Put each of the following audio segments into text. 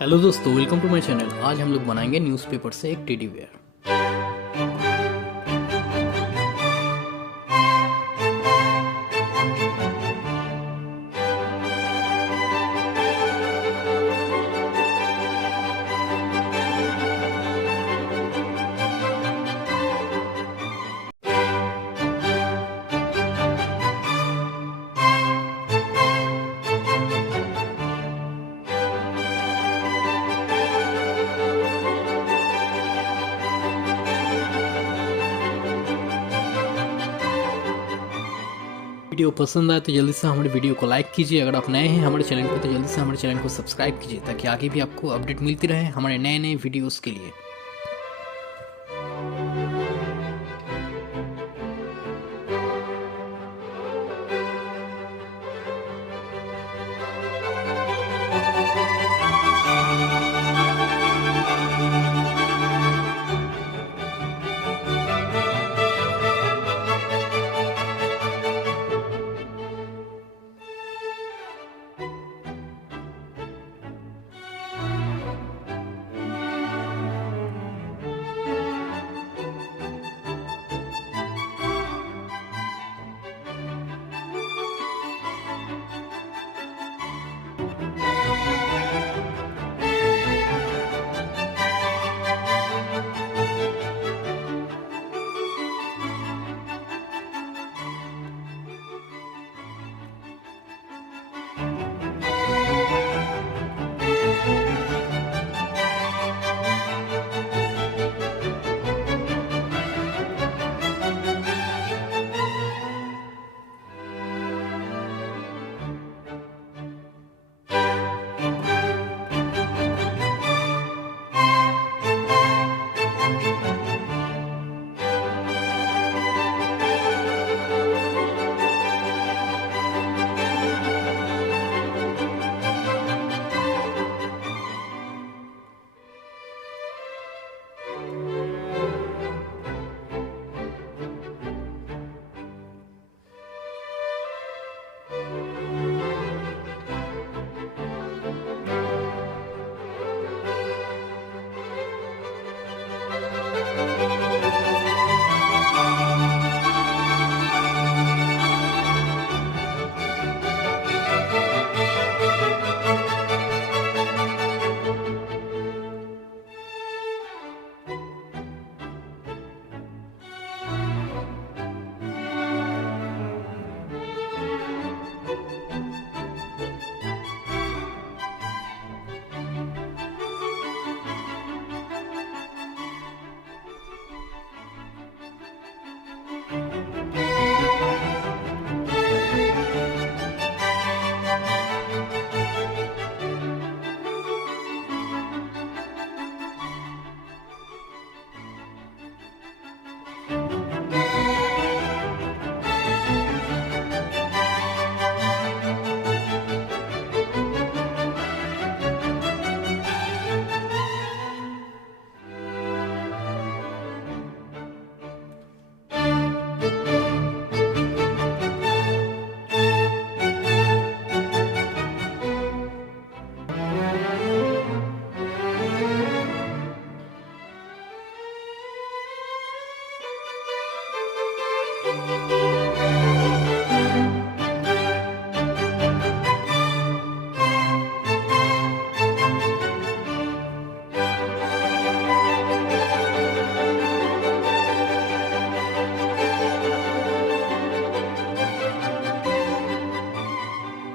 Hello दोस्तों, welcome to my channel. आज हम लोग बनाएंगे न्यूज़पेपर से एक टेडी बेयर। वीडियो पसंद आए तो जल्दी से हमारे वीडियो को लाइक कीजिए। अगर आप नए हैं हमारे चैनल पर तो जल्दी से हमारे चैनल को सब्सक्राइब कीजिए ताकि आगे भी आपको अपडेट मिलती रहे हमारे नए नए वीडियोस के लिए।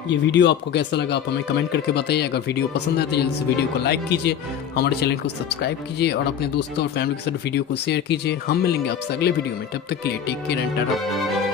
ये वीडियो आपको कैसा लगा आप हमें कमेंट करके बताइए। अगर वीडियो पसंद आए तो जल्दी से वीडियो को लाइक कीजिए, हमारे चैनल को सब्सक्राइब कीजिए और अपने दोस्तों और फैमिली के साथ वीडियो को शेयर कीजिए। हम मिलेंगे आपसे अगले वीडियो में, तब तक के लिए टेक केयर एंड टाटा।